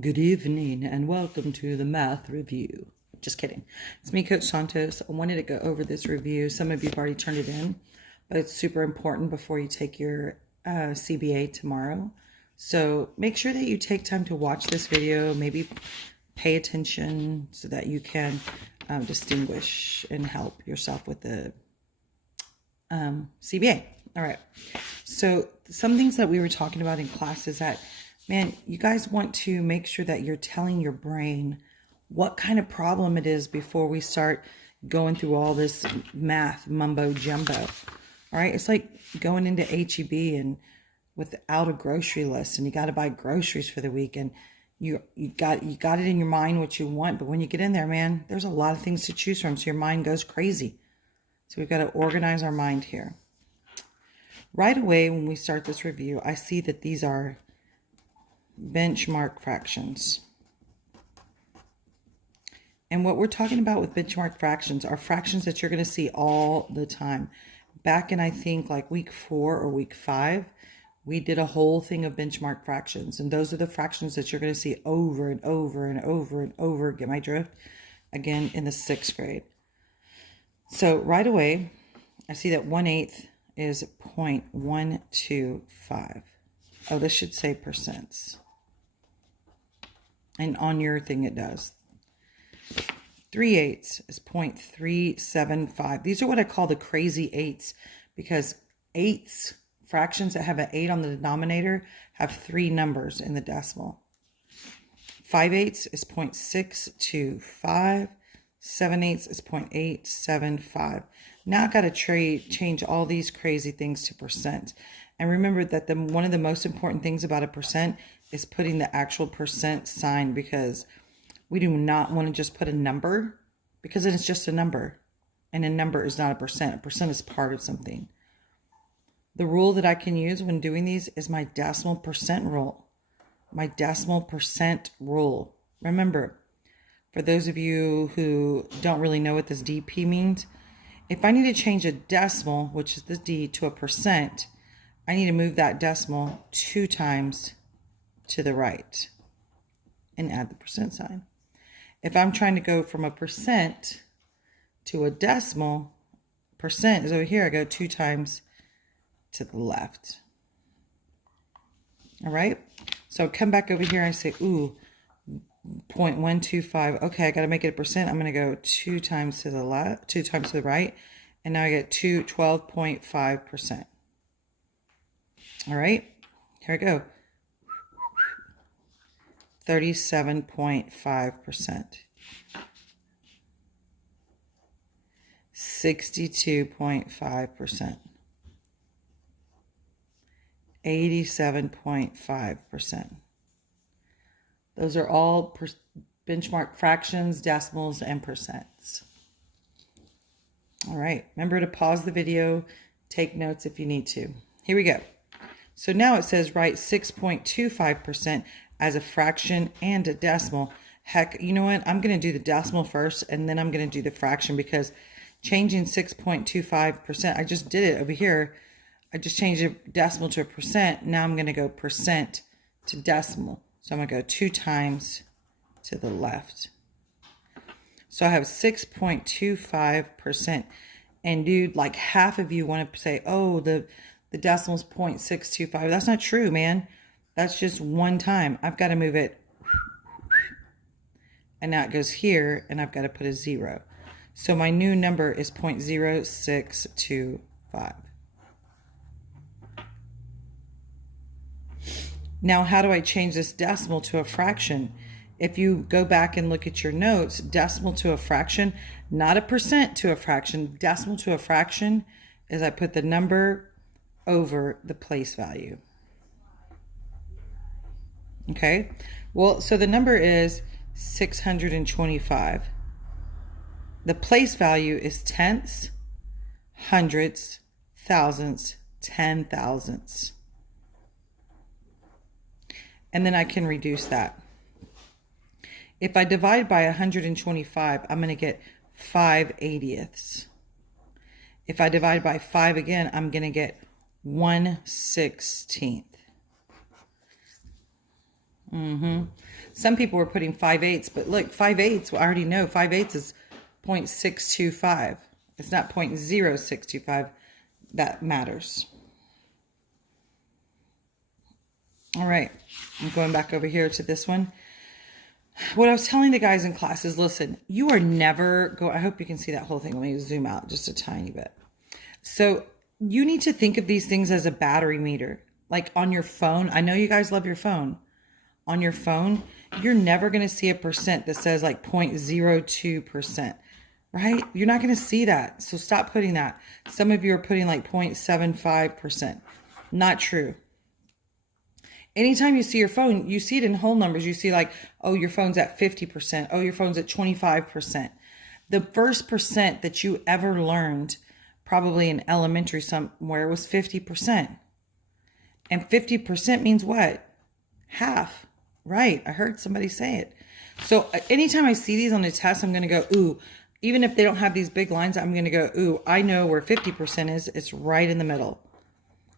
Good evening and welcome to the math review. Just kidding. It's me, Coach Santos. I wanted to go over this review. Some of you have already turned it in, but it's super important before you take your CBA tomorrow. So make sure that you take time to watch this video, maybe pay attention so that you can distinguish and help yourself with the CBA. All right. So some things that we were talking about in class is that, man, you guys want to make sure that you're telling your brain what kind of problem it is before we start going through all this math mumbo jumbo. All right. It's like going into HEB and without a grocery list, and you got to buy groceries for the week, and you got it in your mind what you want, but when you get in there, man, there's a lot of things to choose from, so your mind goes crazy. So we've got to organize our mind here. Right away, when we start this review, I see that these are benchmark fractions. And what we're talking about with benchmark fractions are fractions that you're going to see all the time. Back in, I think, like week 4 or week 5, we did a whole thing of benchmark fractions. And those are the fractions that you're going to see over and over and over and over, get my drift, again in the 6th grade. So right away, I see that 1/8 is 0.125. Oh, this should say percents. And on your thing it does. 3/8 is 0.375. These are what I call the crazy eights, because eights, fractions that have an 8 on the denominator, have 3 numbers in the decimal. 5/8 is 0.625. 7/8 is 0.875. Now I've got to change all these crazy things to percent. And remember that one of the most important things about a percent is putting the actual percent sign, because we do not want to just put a number, because it is just a number. And a number is not a percent. A percent is part of something. The rule that I can use when doing these is my decimal percent rule. My decimal percent rule. Remember, for those of you who don't really know what this DP means, if I need to change a decimal, which is the D, to a percent, I need to move that decimal 2 times to the right and add the percent sign. If I'm trying to go from a percent to a decimal, percent is over here, I go 2 times to the left. All right. So come back over here, I say, ooh, 0.125. Okay, I got to make it a percent. I'm going to go 2 times to the left, 2 times to the right. And now I get 12.5%. All right, here I go. 37.5%. 62.5%. 87.5%. Those are all benchmark fractions, decimals, and percents. All right, remember to pause the video, take notes if you need to. Here we go. So now it says write 6.25% as a fraction and a decimal. Heck, you know what? I'm going to do the decimal first, and then I'm going to do the fraction, because changing 6.25%, I just did it over here. I just changed a decimal to a percent. Now I'm going to go percent to decimal. So I'm going to go 2 times to the left. So I have 6.25%. And dude, like half of you want to say, oh, the decimal's 0.625. That's not true, man. That's just 1 time. I've got to move it. And now it goes here, and I've got to put a 0. So my new number is 0.0625. Now, how do I change this decimal to a fraction? If you go back and look at your notes, decimal to a fraction, not a percent to a fraction, decimal to a fraction is I put the number over the place value. Okay, well, so the number is 625. The place value is tenths, hundredths, thousandths, 10,000ths. And then I can reduce that. If I divide by 125, I'm going to get 5/80ths. If I divide by 5 again, I'm going to get 1/16. Some people were putting 5/8, but look, 5/8, I already know 5/8 is 0.625. It's not 0.0625 that matters. All right, I'm going back over here to this one. What I was telling the guys in class is, listen, you are never I hope you can see that whole thing. Let me zoom out just a tiny bit. So you need to think of these things as a battery meter. Like on your phone, I know you guys love your phone. On your phone, you're never going to see a percent that says like 0.02%, right? You're not going to see that. So stop putting that. Some of you are putting like 0.75%. Not true. Anytime you see your phone, you see it in whole numbers. You see like, oh, your phone's at 50%. Oh, your phone's at 25%. The first percent that you ever learned, probably in elementary somewhere, was 50%. And 50% means what? Half. Right. I heard somebody say it. So anytime I see these on the test, I'm going to go, ooh, even if they don't have these big lines, I'm going to go, ooh, I know where 50% is. It's right in the middle.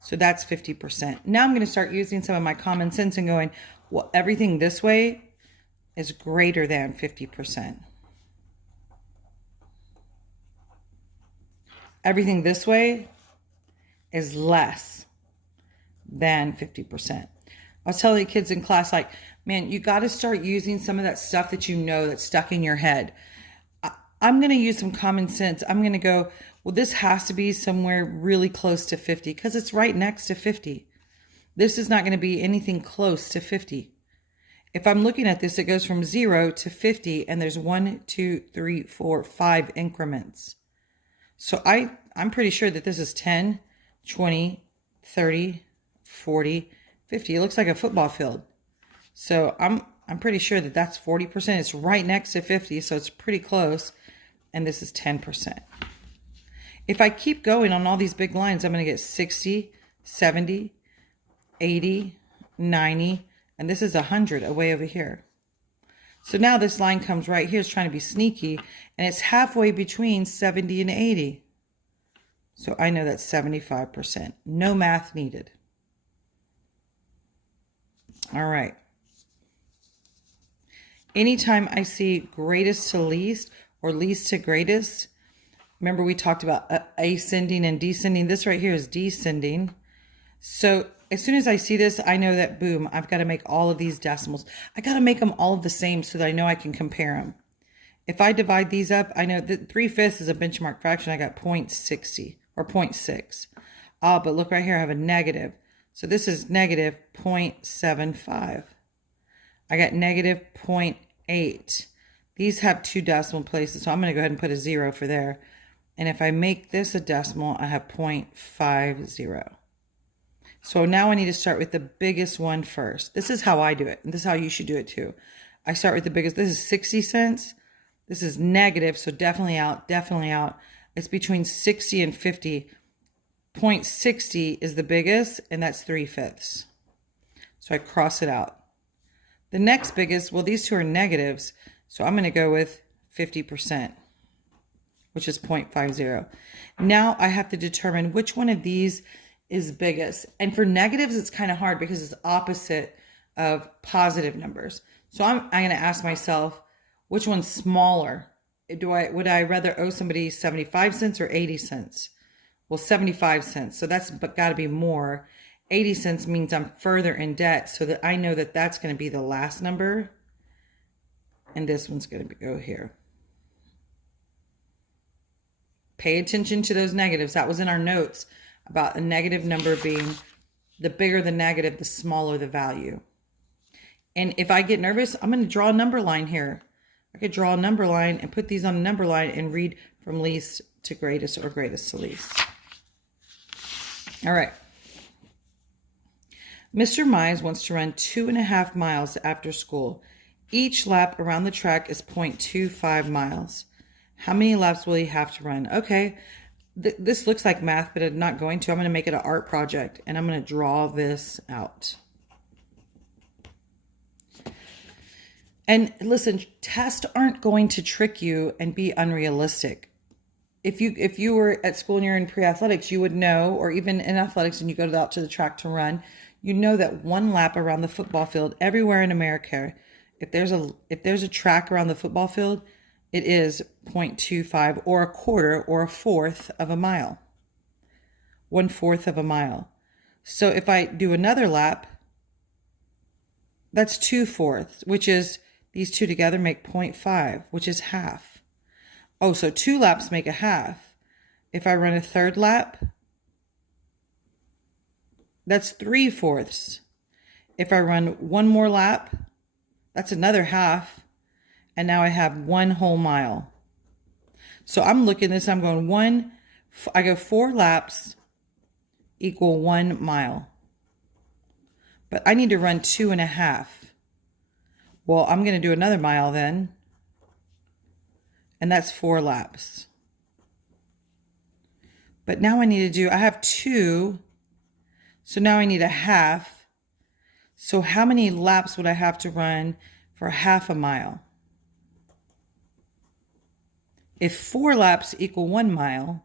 So that's 50%. Now I'm going to start using some of my common sense and going, well, everything this way is greater than 50%. Everything this way is less than 50%. I was telling the kids in class, like, man, you got to start using some of that stuff that you know that's stuck in your head. I'm going to use some common sense. I'm going to go, well, this has to be somewhere really close to 50 because it's right next to 50. This is not going to be anything close to 50. If I'm looking at this, it goes from 0 to 50 and there's 1, 2, 3, 4, 5 increments. So I'm pretty sure that this is 10, 20, 30, 40, 50. It looks like a football field. So I'm pretty sure that that's 40%. It's right next to 50, so it's pretty close. And this is 10%. If I keep going on all these big lines, I'm going to get 60, 70, 80, 90, and this is 100 away over here. So now this line comes right here. It's trying to be sneaky, and it's halfway between 70 and 80. So I know that's 75%. No math needed. All right. Anytime I see greatest to least or least to greatest, remember we talked about ascending and descending. This right here is descending. So as soon as I see this, I know that, boom, I've got to make all of these decimals. I got to make them all the same so that I know I can compare them. If I divide these up, I know that 3/5 is a benchmark fraction. I got 0.60 or 0.6. Oh, but look right here, I have a negative. So this is negative 0.75. I got negative 0.8. These have 2 decimal places, so I'm going to go ahead and put a 0 for there. And if I make this a decimal, I have 0.50. So now I need to start with the biggest one first. This is how I do it, and this is how you should do it too. I start with the biggest. This is 60 cents. This is negative, so definitely out, definitely out. It's between 60 and 50. 0.60 is the biggest, and that's 3/5. So I cross it out. The next biggest, well, these two are negatives, so I'm going to go with 50%, which is 0.50. Now I have to determine which one of these is biggest. And for negatives, it's kind of hard because it's opposite of positive numbers. So I'm going to ask myself, which one's smaller? Would I rather owe somebody 75 cents or 80 cents? Well, 75 cents. So that's got to be more. 80 cents means I'm further in debt, so that I know that that's going to be the last number. And this one's going to go here. Pay attention to those negatives. That was in our notes about a negative number being the bigger the negative, the smaller the value. And if I get nervous, I'm going to draw a number line here. I could draw a number line and put these on a number line and read from least to greatest or greatest to least. All right. Mr. Mize wants to run 2.5 miles after school. Each lap around the track is 0.25 miles. How many laps will he have to run? Okay, this looks like math, but I'm not going to. I'm going to make it an art project, and I'm going to draw this out. And listen, tests aren't going to trick you and be unrealistic. If you were at school and you're in pre-athletics, you would know, or even in athletics and you go out to the track to run, you know that one lap around the football field everywhere in America, if there's a track around the football field, it is 0.25 or a quarter or a fourth of a mile. 1/4 of a mile. So if I do another lap, that's 2/4, which is, these two together make 0.5, which is half. Oh, so 2 laps make a half. If I run a third lap, that's 3/4. If I run one more lap, that's another half. And now I have 1 whole mile. So I'm looking at this, I'm going I go 4 laps equal 1 mile. But I need to run 2.5. Well, I'm going to do another mile then. And that's 4 laps. But now I have 2. So now I need a half. So how many laps would I have to run for half a mile? If 4 laps equal 1 mile,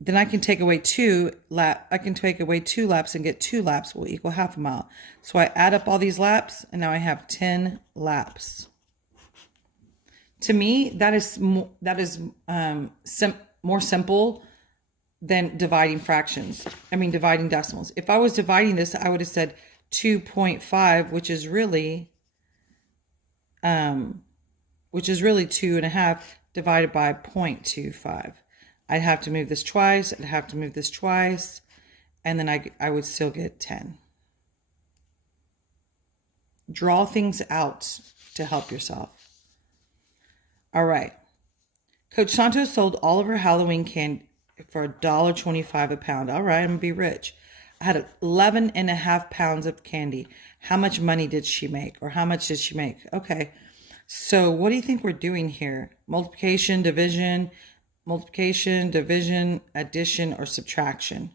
then I can take away 2 laps and get 2 laps will equal half a mile. So I add up all these laps and now I have 10 laps. To me, that is more simple than dividing fractions. Dividing decimals. If I was dividing this, I would have said 2.5, which is really 2.5 divided by 0.25. I'd have to move this twice, I'd have to move this twice, and then I would still get 10. Draw things out to help yourself. All right. Coach Santos sold all of her Halloween candy for $1.25 a pound. All right, I'm going to be rich. I had 11.5 pounds of candy. How much money did she make? Or how much did she make? Okay. So what do you think we're doing here? Multiplication, division, addition, or subtraction?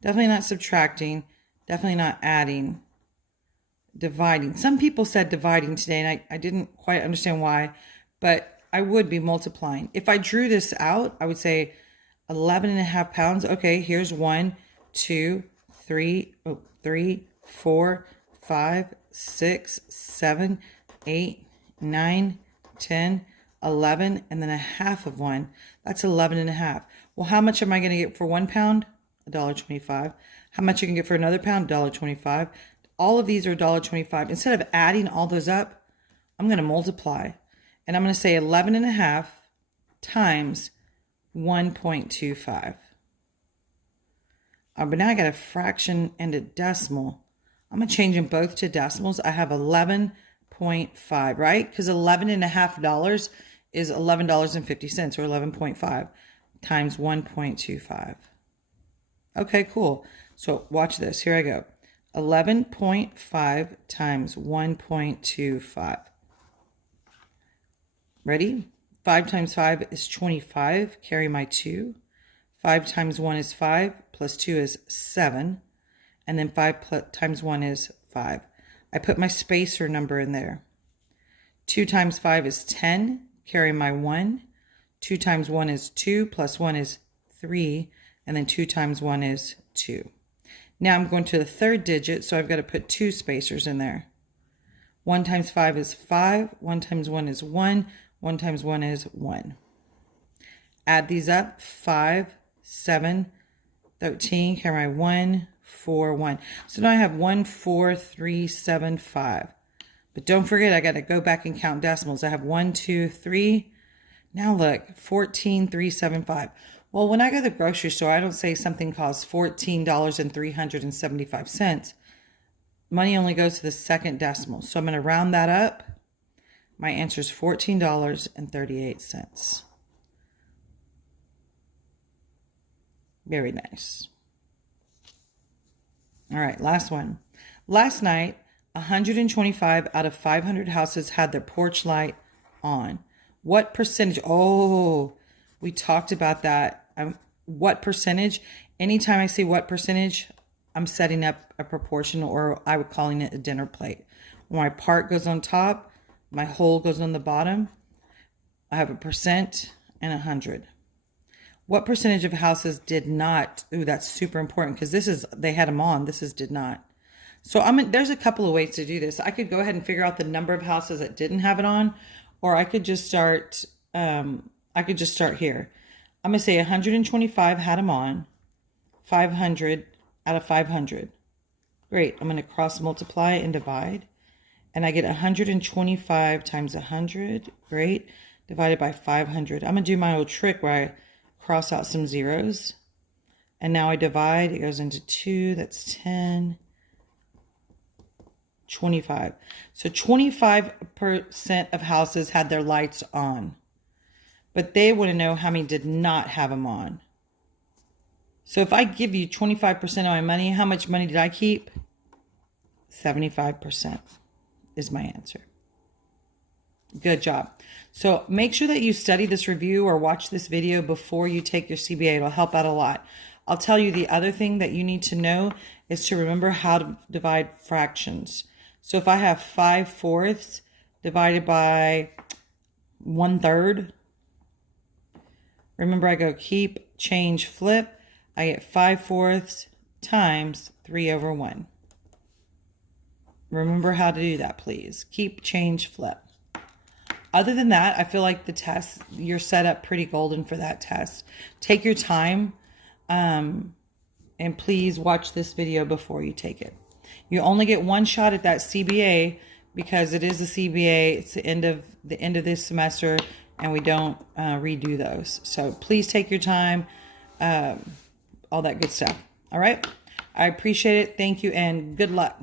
Definitely not subtracting. Definitely not adding. Dividing. Some people said dividing today, and I didn't quite understand why, but I would be multiplying. If I drew this out, I would say 11.5 pounds. Okay, here's 1, 2, 3, 4, 5, 6, 7, 8, 9, 10, 11, and then a half of 1. That's 11.5. Well, how much am I going to get for 1 pound? $1.25. How much you can get for another pound? $1.25. All of these are $1.25. Instead of adding all those up, I'm going to multiply. And I'm going to say 11.5 times 1.25. But now I got a fraction and a decimal. I'm going to change them both to decimals. I have 11.5, right? Because $11.5 is $11.50, or 11.5 times 1.25. Okay, cool. So watch this. Here I go. 11.5 times 1.25. Ready? 5 times 5 is 25. Carry my 2. 5 times 1 is 5. Plus 2 is 7. And then 5 times 1 is 5. I put my spacer number in there. 2 times 5 is 10. Carry my 1. 2 times 1 is 2. Plus 1 is 3. And then 2 times 1 is 2. Now I'm going to the third digit, so I've got to put 2 spacers in there. 1 times 5 is 5. 1 times 1 is 1. 1 times 1 is 1. Add these up. 5, 7, 13. Carry my 1, 4, 1. So now I have 1, 4, 3, 7, 5. But don't forget, I got to go back and count decimals. I have 1, 2, 3. Now look, 14, 3, 7, 5. Well, when I go to the grocery store, I don't say something costs $14.375. Money only goes to the second decimal. So I'm going to round that up. My answer is $14.38. Very nice. All right, last one. Last night, 125 out of 500 houses had their porch light on. What percentage? Oh, we talked about that. What percentage? Anytime I see what percentage, I'm setting up a proportional, or I would calling it a dinner plate. When my part goes on top, my whole goes on the bottom. I have a percent and 100. What percentage of houses did not? Ooh, that's super important because this is, they had them on. This is did not. So there's a couple of ways to do this. I could go ahead and figure out the number of houses that didn't have it on, or I could just start, here. I'm going to say 125 had them on, 500 out of 500. Great. I'm going to cross multiply and divide. And I get 125 times 100. Great. Divided by 500. I'm going to do my old trick where I cross out some zeros. And now I divide. It goes into 2. That's 10. 25. So 25% of houses had their lights on. But they want to know how many did not have them on. So if I give you 25% of my money, how much money did I keep? 75% is my answer. Good job. So make sure that you study this review or watch this video before you take your CBA. It'll help out a lot. I'll tell you the other thing that you need to know is to remember how to divide fractions. So if I have 5/4 divided by 1/3, remember I go keep, change, flip. I get 5/4 times 3/1. Remember how to do that, please. Keep, change, flip. Other than that, I feel like the test, you're set up pretty golden for that test. Take your time, and please watch this video before you take it. You only get one shot at that CBA because it is a CBA. It's the end of this semester, and we don't redo those. So please take your time, all that good stuff. All right? I appreciate it. Thank you, and good luck.